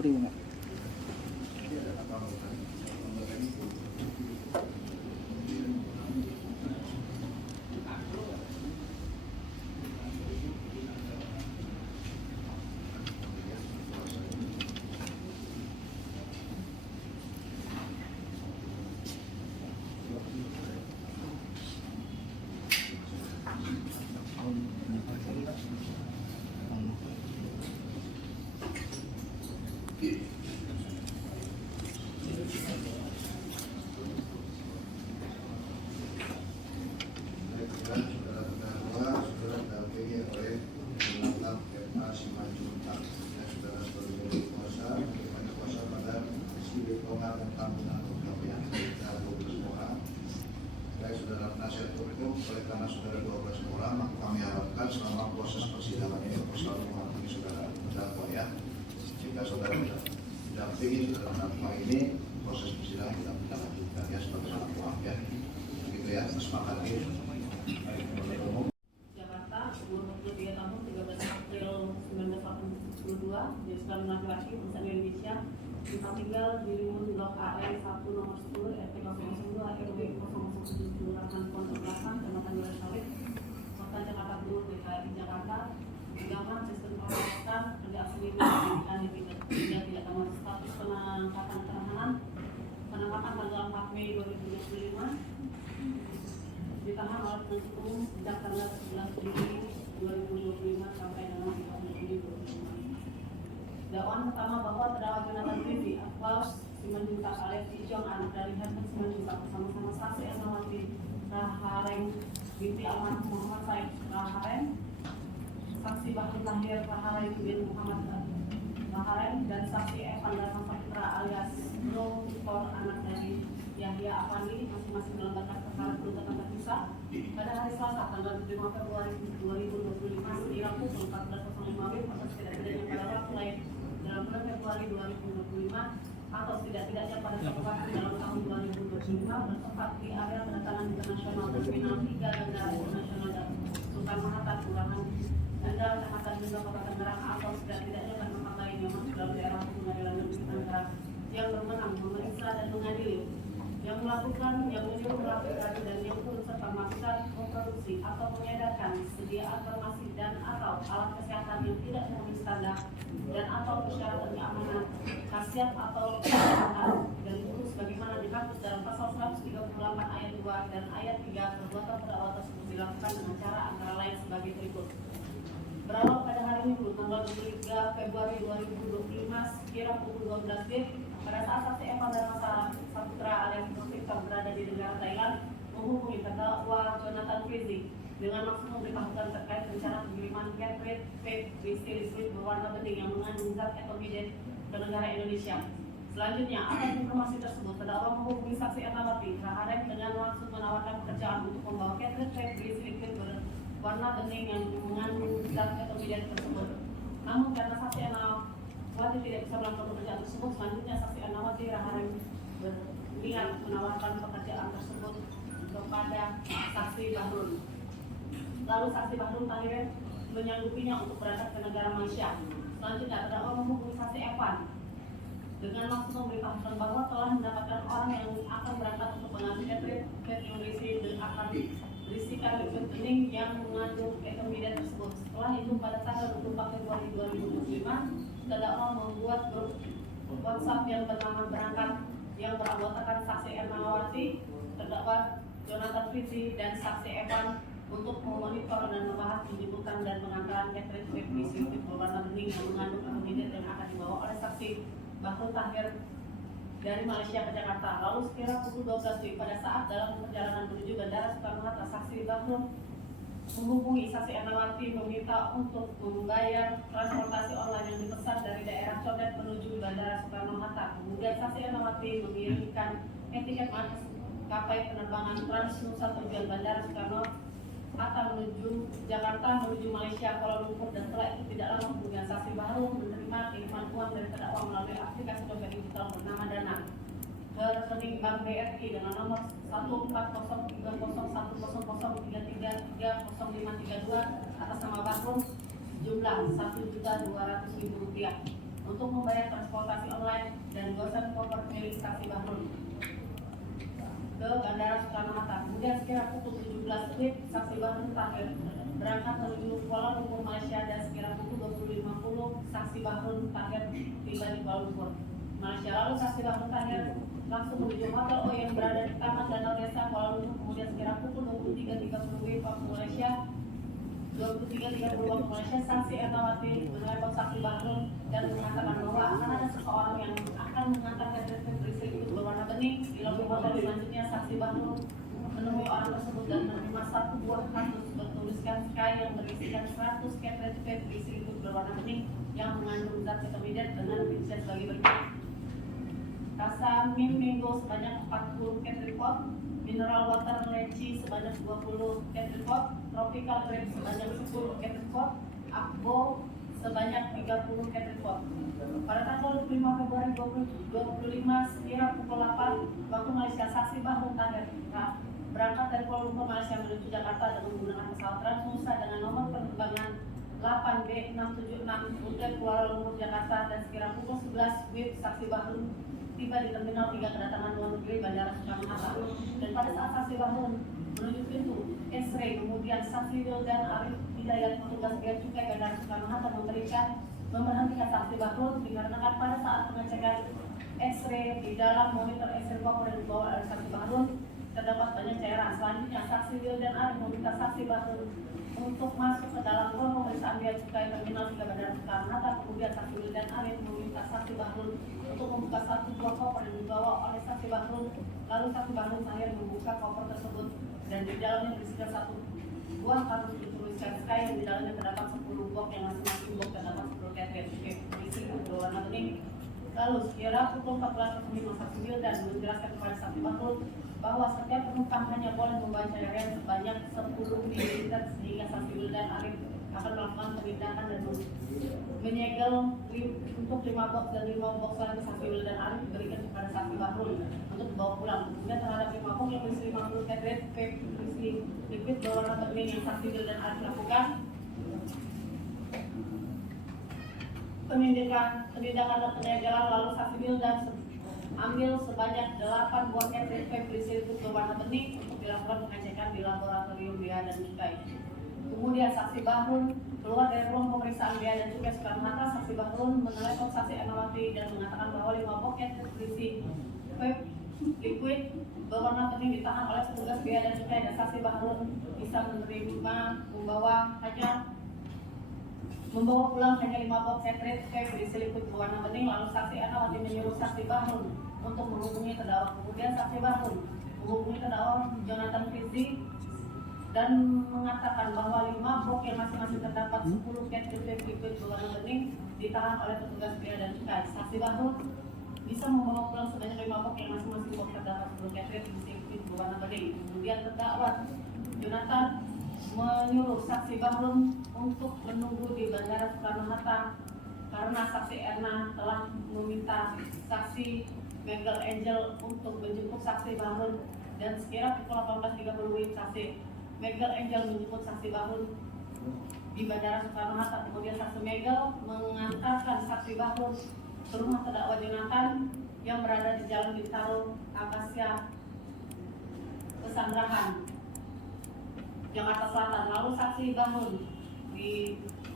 200.000 Pak. Saudara penasihat hukum, oleh karena saudara 12 orang, maka kami harapkan selama proses persidangan ini selalu memahami saudara terdakwa ya. Jika saudara mendampingi saudara terdakwa ini, proses persidangan kita lanjutkan ya sebagai salah paham ya. Begitu ya, kesepakatan. Jakarta, umur 23 tahun, 13 April 1982, jenis kelamin laki-laki, insan Indonesia, tempat tinggal di Blok AN 1 nomor 10 RT 002 RW 007 Kelurahan Pondok Lapan, Kecamatan Duren Sawit, Kota Jakarta Timur, DKI Jakarta. Pegangan sistem pengawasan kerja sendiri pendidikan yang tidak tamat status penangkapan penahanan tanggal 4 Mei 2025, ditahan oleh penuntut umum sejak tanggal 11 Juli 2025 sampai dengan 30 Juli 2025. Dakwaan pertama bahwa terdakwa Jonathan Freddy Akbar Simanjuntak alias Ijong anak dari Herman Simanjuntak bersama-sama saksi Ernawati Rahareng binti almarhum Muhammad Said Rahareng, saksi Bahrul Tahir Rahareng bin Muhammad Rahareng, dan saksi Evan Dharma Saputra alias Bro Victor anak dari Yahya Afandi masing-masing dalam berkas perkara penuntutan terpisah pada hari Selasa tanggal 5 Februari 2025 sekira pukul 14.05 WIB atau setidak-tidaknya pada waktu lain dalam bulan Februari 2025 atau setidak-tidaknya pada suatu waktu dalam tahun 2025 bertempat di area kedatangan internasional Terminal 3 Bandara Internasional Soekarno-Hatta, Kelurahan Bandara Kecamatan Jumbo, Kabupaten Tangerang atau setidak-tidaknya pada tempat lain yang masuk dalam daerah Pengadilan Negeri Tangerang yang berwenang memeriksa dan mengadili, yang melakukan, yang menyuruh melakukan, dan yang turut serta melakukan memproduksi atau mengedarkan sediaan farmasi dan atau alat kesehatan yang tidak memenuhi standar dan atau persyaratan keamanan, khasiat atau kesehatan dan itu sebagaimana dimaksud dalam pasal 138 ayat 2 dan ayat 3 perbuatan terdakwa tersebut dilakukan dengan cara antara lain sebagai berikut. Berawal pada hari Minggu tanggal 23 Februari 2025 sekira pukul 12 WIB pada saat saksi Evan Dharma Saputra alias Victor berada di negara Thailand menghubungi terdakwa Jonathan Freddy dengan maksud memberitahukan terkait rencana pengiriman Catherine vape whisky liquid berwarna bening yang mengandung zat etomidin ke negara Indonesia. Selanjutnya, atas informasi tersebut, terdakwa menghubungi saksi Ernawati Rahareng dengan maksud menawarkan pekerjaan untuk membawa Catherine vape whisky liquid berwarna bening yang mengandung zat etomidin tersebut. Namun karena saksi Ernawati tidak bisa melakukan pekerjaan tersebut, selanjutnya saksi Ernawati Rahareng berniat menawarkan pekerjaan tersebut kepada saksi Bahrul. Lalu saksi Bahrul Tahir menyanggupinya untuk berangkat ke negara Malaysia. Selanjutnya terdakwa menghubungi saksi Evan dengan maksud memberitahukan bahwa telah mendapatkan orang yang akan berangkat untuk mengambil Catherine yang berisi dan akan berisikan liquid bening yang mengandung etomidin tersebut. Setelah itu pada tanggal 24 Februari 2025 terdakwa membuat grup WhatsApp yang bernama Berangkat yang beranggotakan saksi Ernawati, terdakwa Jonathan Freddy dan saksi Evan untuk memonitor dan membahas penjemputan dan pengantaran Catherine vape whisky berwarna bening yang mengandung etomidin yang akan dibawa oleh saksi Bahrul Tahir dari Malaysia ke Jakarta. Lalu sekira pukul 12 WIB pada saat dalam perjalanan menuju Bandara Soekarno-Hatta, saksi Bahrul menghubungi saksi Ernawati meminta untuk membayar transportasi online yang dipesan dari daerah Condet menuju Bandara Soekarno-Hatta. Kemudian saksi Ernawati mengirimkan etiket maskapai penerbangan Transnusa tujuan Bandara Soekarno-Hatta menuju Jakarta menuju Malaysia, Kuala Lumpur, dan setelah itu tidak lama kemudian saksi Bahrul menerima kiriman uang dari terdakwa melalui aplikasi dompet digital bernama Dana ke rekening Bank BRI dengan nomor 140301003330532 atas nama Bahrul jumlah Rp1.200.000. untuk membayar transportasi online dan gosen koper milik saksi Bahrul ke Bandara Soekarno-Hatta. Kemudian sekira pukul 17 WIB, saksi Bahrul terakhir berangkat menuju Kuala Lumpur, Malaysia, dan sekira pukul 20.50 saksi Bahrul terakhir tiba di Kuala Lumpur, Malaysia. Lalu saksi Bahrul terakhir langsung menuju Hotel O yang berada di Taman Danau Desa Kuala Lumpur. Kemudian sekira pukul 23.30 WIB waktu Malaysia, 23.30 waktu Malaysia, saksi Ernawati menelepon saksi Bahrul dan mengatakan bahwa akan ada seseorang yang akan mengantarkan berisi ikut berwarna bening di lobi hotel. Selanjutnya saksi Bahrul menemui orang tersebut dan menerima satu buah kartus bertuliskan Sky yang berisikan 100 kepret berisi ikut berwarna bening yang mengandung zat ketamidin dengan rincian sebagai berikut: rasa minggu sebanyak 40 ketripot, mineral water leci sebanyak 20 ketripot, tropical grape sebanyak 10 ketripot, akbo sebanyak 30 ketripot. Pada tanggal 25 Februari 2025 sekira pukul 8 waktu Malaysia, saksi Bahrul terakhir berangkat dari Kuala Lumpur, Malaysia menuju Jakarta dengan menggunakan pesawat Transnusa dengan nomor penerbangan 8B676 rute Kuala Lumpur Jakarta, dan sekira pukul 11 WIB saksi Bahrul tiba di Terminal 3 kedatangan luar negeri Bandara Soekarno-Hatta. Dan pada saat saksi Bahrul menuju pintu X-ray, kemudian saksi Wildan Arif Hidayat petugas bea cukai Bandara Soekarno-Hatta memberhentikan saksi Bahrul dikarenakan pada saat pengecekan X-ray di dalam monitor X-ray koper yang dibawa oleh saksi Bahrul terdapat banyak cairan. Selanjutnya saksi Wildan Arif meminta saksi Bahrul untuk masuk ke dalam ruang pemeriksaan bea cukai Terminal 3 Bandara Soekarno-Hatta. Kemudian saksi Wildan Arif meminta saksi Bahrul untuk membuka satu buah koper yang dibawa oleh saksi Bahrul. Lalu saksi Bahrul akhirnya membuka koper tersebut dan di dalamnya berisikan satu buah kartus bertuliskan Sky yang di dalamnya terdapat 10 box yang masing-masing box terdapat 10 kepret berisi berwarna bening. Lalu sekira pukul 14.05 saksi Wildan menjelaskan kepada saksi Bahrul bahwa setiap penumpang hanya boleh membawa cairan sebanyak 10 ml sehingga saksi Wildan Arif akan melakukan penindakan dan menyegel untuk 5 box dan 5 box lagi saksi Wildan Arif diberikan kepada saksi Bahrul untuk dibawa pulang. Kemudian terhadap 5 box yang berisi 50 kepret berisi liquid berwarna bening yang saksi Wildan Arif lakukan penindakan dan penyegelan. Lalu saksi Wildan ambil sebanyak 8 buah kepret berisi liquid berwarna bening untuk dilakukan pengecekan di laboratorium bea dan cukai. Kemudian saksi Bahrul keluar dari ruang pemeriksaan bea dan cukai Soekarno-Hatta. Saksi Bahrul menelepon saksi Ernawati dan mengatakan bahwa 5 box berisi liquid berwarna bening ditahan oleh petugas bea dan cukai, dan saksi Bahrul bisa menerima membawa pulang hanya 5 box kepret berisi liquid berwarna bening. Lalu saksi Ernawati menyuruh saksi Bahrul untuk menghubungi terdakwa. Kemudian saksi Bahrul menghubungi terdakwa Jonathan Fitri dan mengatakan bahwa 5 box yang masing-masing terdapat 10 kepret liquid berwarna bening ditahan oleh petugas bea dan cukai. Saksi Bahrul bisa membawa pulang sebanyak 5 box yang masing-masing box terdapat 10 kepret berisi liquid berwarna bening. Kemudian terdakwa Jonathan menyuruh saksi Bahrul untuk menunggu di Bandara Soekarno-Hatta karena saksi Erna telah meminta saksi Miguel Angel untuk menjemput saksi Bahrul, dan sekira pukul 18.30 WIB saksi Miguel Angel menjemput saksi Bahrul di Bandara Soekarno-Hatta. Kemudian saksi Miguel mengantarkan saksi Bahrul ke rumah terdakwa Jonathan yang berada di Jalan Bintaro Akasia Pesanggerahan, Jakarta Selatan. Lalu saksi Bahrul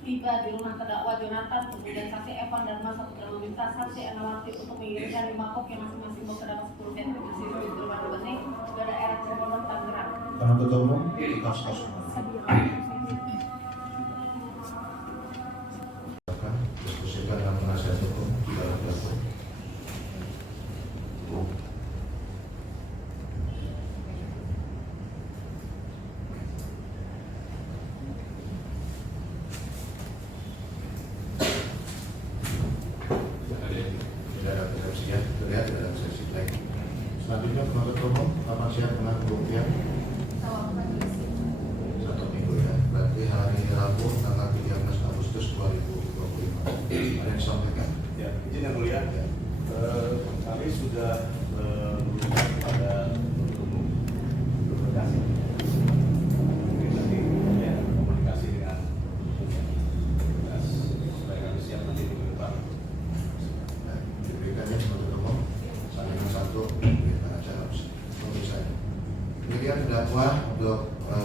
tiba di rumah terdakwa Jonathan. Kemudian saksi Evan dan Mas Saputra meminta saksi Ernawati untuk mengirimkan 5 box yang masing-masing box terdapat 10 kepret berisi liquid berwarna bening ke daerah Cirebon, Tangerang. Penuntut umum kasus diskusikan dengan penasihat hukum dalam dapur. Selanjutnya penuntut umum, kapan siap dengan pembuktian? 1 minggu ya. Berarti hari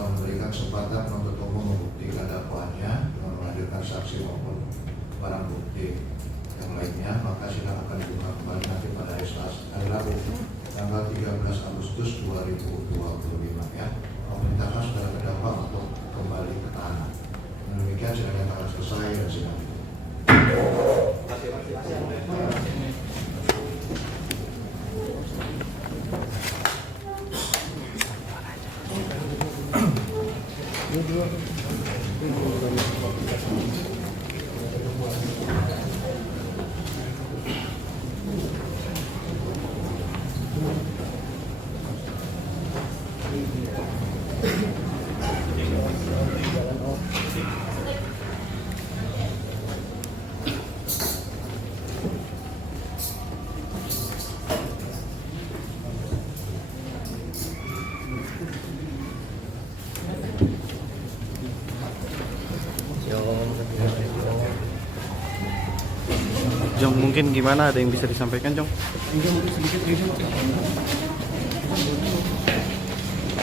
memberikan kesempatan penuntut umum membuktikan dakwaannya dengan menghadirkan saksi maupun barang bukti yang lainnya, maka sidang akan dibuka kembali nanti pada hari Rabu tanggal 13 Agustus 2025 ya. Memerintahkan saudara terdakwa untuk kembali ke tahanan. Demikian sidang nyatakan selesai dan sidang Jong, mungkin gimana, ada yang bisa disampaikan, Jong? Mungkin sedikit